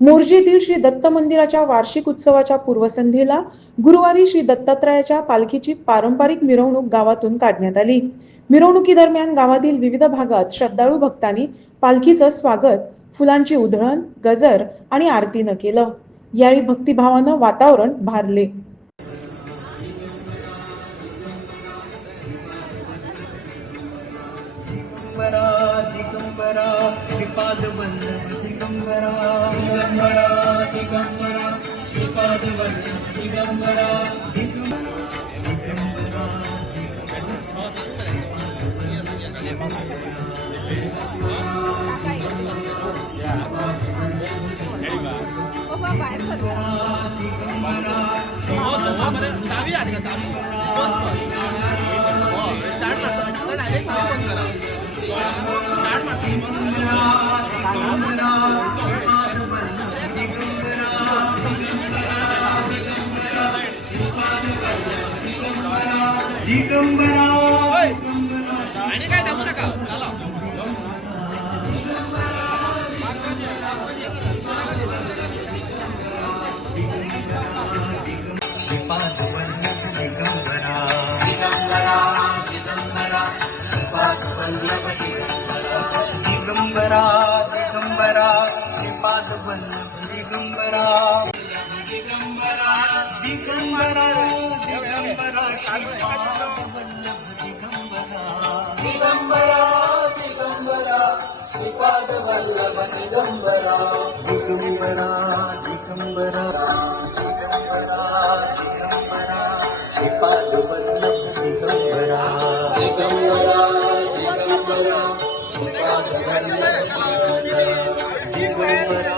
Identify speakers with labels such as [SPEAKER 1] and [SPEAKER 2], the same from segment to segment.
[SPEAKER 1] मोर्जीतील श्री दत्त मंदिराच्या वार्षिक उत्सवाच्या पूर्वसंध्येला गुरुवारी श्री दत्तात्रयाच्या पालखीची पारंपरिक मिरवणूक गावातून काढण्यात आली. मिरवणुकीदरम्यान गावातील विविध भागात श्रद्धाळू भक्तांनी पालखीचं स्वागत फुलांची उधळण गजर आणि आरतीनं केलं. यावेळी भक्तिभावानं वातावरण भारले.
[SPEAKER 2] श्रीपाद वल्लभ दिगंबरा दिगंबरा दिगंबरा श्रीपाद वल्लभ दिगंबरा दिगंबरा दिगंबरा
[SPEAKER 3] आणि काय देऊ नका चला
[SPEAKER 2] श्रीपाद दिगंबरा दिगंबरा. थांबू नका. दिगंबरा दिगंबरा. दिगंबरा दिगंबरा श्रीपाद वल्लभ दिगंबरा दिगंबरा दिगंबरा श्रीपाद वल्लभ दिगंबरा दिगंबरा। दिगंबरा दिगंबरा दिगंबरा श्रीपाद वल्लभ दिगंबरा। दिगंबरा दिगंबरा श्रीपाद वल्लभ दिगंबरा। दिगंबरा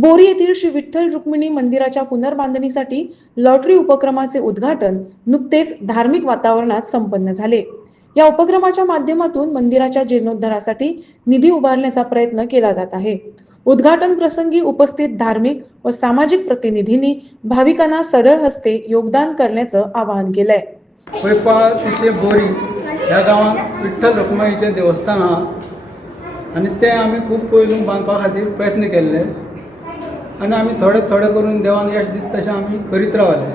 [SPEAKER 1] बोरी येथील श्री विठ्ठल रुक्मिणी मंदिराच्या पुनर्बांधणीसाठी लॉटरी उपक्रमाचे उद्घाटन नुकतेच धार्मिक वातावरणात संपन्न झाले. या उपक्रमाच्या माध्यमातून मंदिराच्या जीर्णोद्धारासाठी निधी उभारण्याचा प्रयत्न केला जात आहे. उद्घाटन प्रसंगी उपस्थित धार्मिक व सामाजिक प्रतिनिधींनी भाविकांना सरळ हस्ते योगदान करण्याचं आवाहन केलंय.
[SPEAKER 4] बोरी ह्या गावात विठ्ठल रखुमाईचें देवस्थान आहा. आनी तें आमी खूब पयलून बांदपा खातीर प्रयत्न केल्ले. आनी आमी थोडे थोडे करून देवान यश दित तशें आमी करीत रावले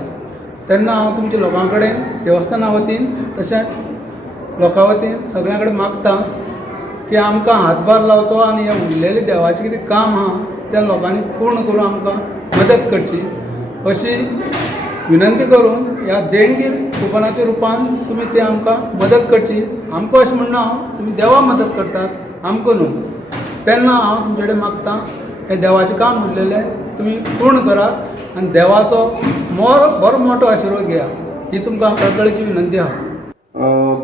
[SPEAKER 4] तेन्ना हांव तुमच्या लोकां कडेन देवस्थाना वतीन तशेंच लोकां वतीन सगळ्यां कडेन मागता की आमकां हातभार लावचो आनी हें उरलेलें देवाचें कितें काम आहा तें लोकांनी पूर्ण करून आमकां मदत करची. अशी विनंती करून ह्या देणगीर कुपनाच्या रुपान तुमी ते आमकां मदत करची. आमकां अशें म्हणना हांव तुमी देवा मदत करतात आमकां न्हू. तेन्ना हांव तुमचे कडेन मागतां. हें देवाचें काम उरलेलें तुमी पूर्ण करा आनी देवाचो मोर बरो मोठो आशिर्वाद घेया. ही तुमकां कळकळीची विनंती आहा.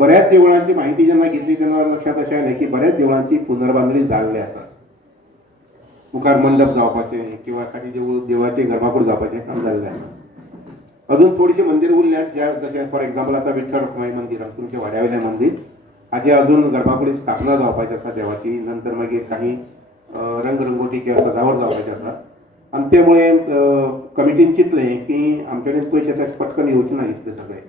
[SPEAKER 5] बऱ्याच देवळांची माहिती जेन्ना घेतली तेन्ना लक्षात अशें आयलें की बऱ्याच देवळांची पुनर्बांदणी जाल्ली आसा मुखार मंडप जावपाचें किंवा एखादी देवूळ देवाचें गर्भाकूड जावपाचें काम जाल्लें आसा अजून थोडीशी मंदिर उरल्यात ज्या जशें फॉर एक्झाम्पल आतां विठ्ठल रुक्माई मंदिर तुमच्या तुमचें वाड्यावयलें मंदिर. हाजे अजून गर्भाकुडी स्थापना जावपाची आसा देवाची नंतर मागीर काही रंगरंगोटी किंवा सजावट जावपाची आसा आनी त्यामुळे कमिटीन चिंतलें की आमचे कडेन पयशे पटकन येवचे ना इतले सगळे.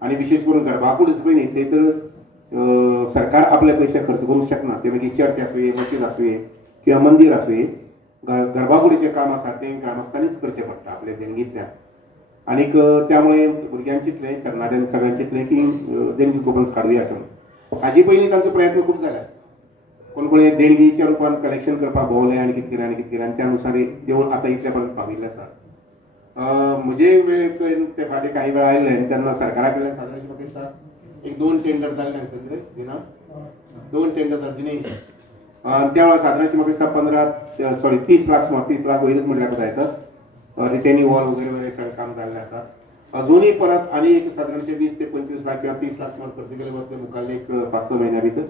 [SPEAKER 5] आणि विशेष करून गर्भाकूड पळय न्ही थंय तर सरकार आपले पैसे खर्च करूंक शकना ते मागीर चर्च आसूं मशीद आसूं किंवा मंदिर आसूं ग- काम आसा तें ग्रामस्थांनीच करचें पडटा आपल्या देणगींतल्यान आनीक त्यामुळे भुरग्यांक चिंतलें तरणाट्यांनी सगळ्यांक चिंतलें की देणगी कुपन्स काडुया अशें म्हणून. पयलीं तांचो प्रयत्न खूब जाल्यात कोण कोण देणगीच्या रुपान कलेक्शन करपाक भोंवले आनी कितें केलें आनी कितें केलें आनी त्या अनुसार देवूळ आतां इतल्या पर्यंत पाविल्लें आसा. म्हजे वेळेक ते फाटी काही वेळ आयिल्ले आनी तेन्ना सरकारा कडल्यान सादारण अशें म्हाका दिसता एक दोन टेंडर जाल्ले आसा दिना. दोन टेंडर जाले दिनेश त्या वेळार सादारणशें म्हाका दिसता पंदरा सॉरी तीस लाख सुमार तीस लाख वयरच म्हणल्यार जाता येतात रिटेनिंग वॉल वगैरे वगैरे सगळें काम जाल्लें आसा. अजूनही परत आनी एक साधारणशे वीस ते पंचवीस लाख किंवा तीस लाख सुमार खर्च केले वरते मुखाल्ले एक पाच स म्हयन्या भितर.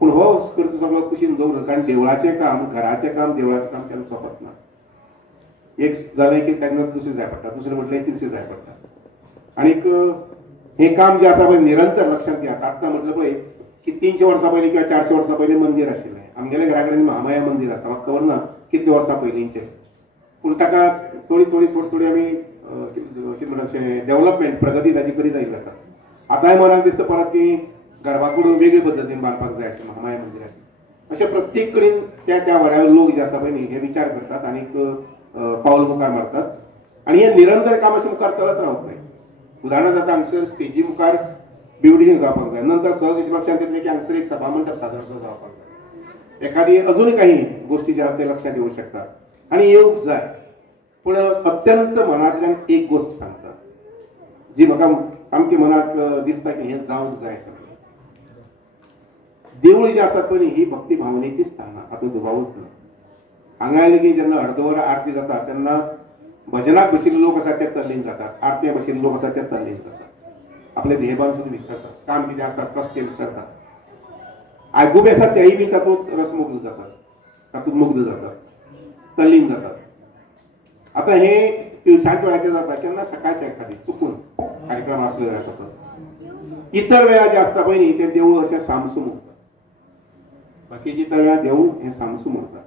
[SPEAKER 5] पूण हो खर्च सगळो कुशीन दवरलो कारण देवळाचें काम घराचें काम देवळाचें काम केन्ना सोंपत ना एक जालें की तेन्ना दुसरें जाय पडटा दुसरें म्हटलें तिसरें जाय पडटा आनीक हें काम जें आसा पळय निरंतर लक्षांत घेयात आतां म्हटलें पळय की तीनशे वर्सां पयलीं किंवा चारशे वर्सां पयलीं मंदीर आशिल्लें आमगेल्या घरा कडेन महामाया मंदीर आसा म्हाका खबर ना कितले वर्सां पयलींचें पूण ताका थोडी थोडी थोडी थोडी आमी अं, अशें डेव्हलपमेंट प्रगती ताची करीत आयिल्ली आसा आतांय मनाक दिसता परत की गरबाकूड वेगळे पद्दतीन बांदपाक जाय अशें महामाया मंदिराचें. अशें प्रत्येक कडेन त्या त्या वाड्यार लोक जे आसा पळय न्ही हे विचार करतात आनीक पावल मुखार मारतात. आनी हे निरंतर काम अशें मुखार चलत रावत नाही. उदाहरणार्थ आतां हांगसर स्टेजी मुखार ब्युटिशीयन जावपाक जाय. नंतर सहज अशें येतलें की हांगसर एक सभा मंडप जावपाक जाय. एखादी अजून काही गोष्टी ज्या ते लक्षात येऊ शकतात. आणि येवंक जाय पूण अत्यंत मनांतल्यान एक गोष्ट सांगता जी म्हाका सामकी मनात दिसता की हें जावंक जाय सगळें देवूळ जी आसा पळय ही भक्ती भावनेची स्थानां हातूंत दुबावूच ना हांगा लेगीत की जेन्ना अर्दवर आरती जाता तेन्ना भजनाक बशिल्ले लोक आसात ते तल्लीन जातात. आरत्या बशिल्ले लोक आसा ते तल्लीन जातात. आपले देहभान सुद्दां विसरतात. काम कितें आसा कश्ट ते विसरतात. आयकुपी आसा तेय बी तातूंत रसमुग्ध जातात. तातूंत मुग्ध जातात. तल्लीन जातात. आता हे दिवसांच्या वेळाचेर जातात त्यांना सकाळच्या एखादी चुकून कार्यक्रम आसलो जाल्यार इतर वेळा जे आसता पळय न्ही ते देवूळ अशें सामसूम उरता बाकीची इतर वेळा देऊळ हें सामसूम उरता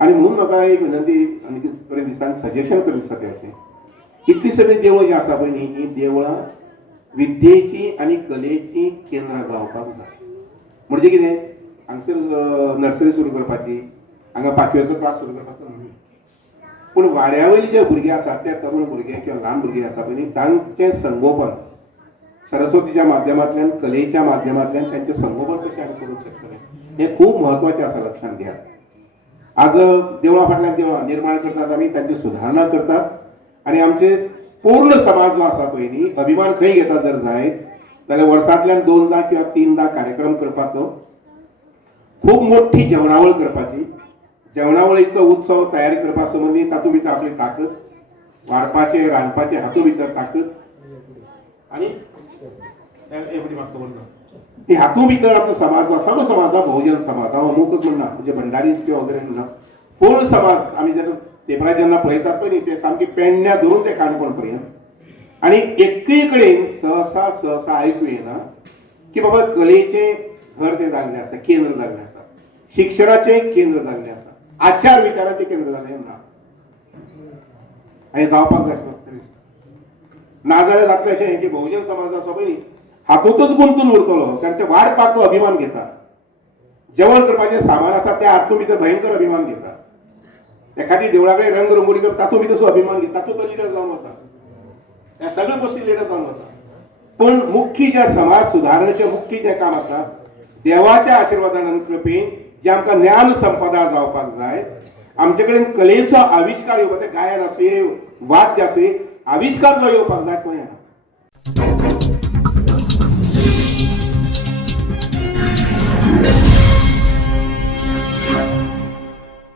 [SPEAKER 5] आनी म्हणून म्हाका एक विनंती आनी बरे दिसता सजेशन करूं दिसता ते अशें इतली सगळीं देवळां जीं आसा पळय न्ही ही देवळां विद्येची आनी कलेची केंद्रां जावपाक जाय म्हणजे कितें? हांगसर नर्सरी सुरू करपाची हांगा पांचवेचो क्लास सुरू करपाचो न्ही पूण वाड्यावयले जे भुरगे आसात ते तरुण भुरगे किंवा ल्हान भुरगे आसा पळय न्ही तांचें संगोपन. सरस्वतीच्या माध्यमांतल्यान कलेच्या माध्यमांतल्यान त्यांचें संगोपन कशें आमी करूंक शकतले हें खूब म्हत्वाचें आसा लक्षांत घेयात आज देवळा फाटल्यान देवळां निर्माण करतात आमी तांची सुधारणा करतात. आनी आमचे पूर्ण समाज जो आसा पळय न्ही अभिमान खंय घेता जर जायत जाल्यार वर्सांतल्यान दोनदा किंवा तीनदा कार्यक्रम करपाचो खूब मोठी जेवणावळ करपाची जेवणावळीचो उत्सव तयारी करपा संबंदी म्हणजे तातूंत भितर आपली ताकद वाडपाचे रांदपाचे हातूंत भितर ताकद. आनी म्हाका खबर ना ती हातूंत भितर आमचो समाज आसा सगळो समाज आसा बहुजन समाज हांव अमुकच म्हणना म्हणजे भंडारी किंवा वगैरे म्हणना फूल समाज आमी जेन्ना पेपरार जेन्ना पळयतात पळय न्ही ते सामके पेडण्या धरून ते काणकोण पर्यंत. आनी एकय कडेन सहसा सहसा आयकूं येना की बाबा कलेचें घर तें जाल्लें आसा केंद्र जाल्लें आसा शिक्षणाचें केंद्र जाल्लें आसा आचार विचाराचें केंद्र झाले ना हें जावपाक जाय अशें म्हाका दिसता नाजाल्यार जातलें अशें की बहुजन समाज आसा हातूंतच गुंतून उरतलो कारण ते वाडपाक तो अभिमान घेता जेवण करपाचें सामान आसा त्या हातूंत भितर भयंकर अभिमान घेता एखादी देवळा कडेन रंग रंगोडी करता तातूंत भितर सुद्दां अभिमान घेता. तातूंत तो लिडर जावन वता ह्या सगळ्या गोष्टी लिडर जावन वता पण मुख्य जे समाज सुदारणेचें मुख्य जें काम आसा देवाच्या आशिर्वादान कृपेन जे आमकां ज्ञान संपदा जावपाक जाय आमचे कडेन कलेचो आविश्कार येवपाक ते गायन आसूं वाद्य आसूं आविश्कार जो येवपाक जाय तो येना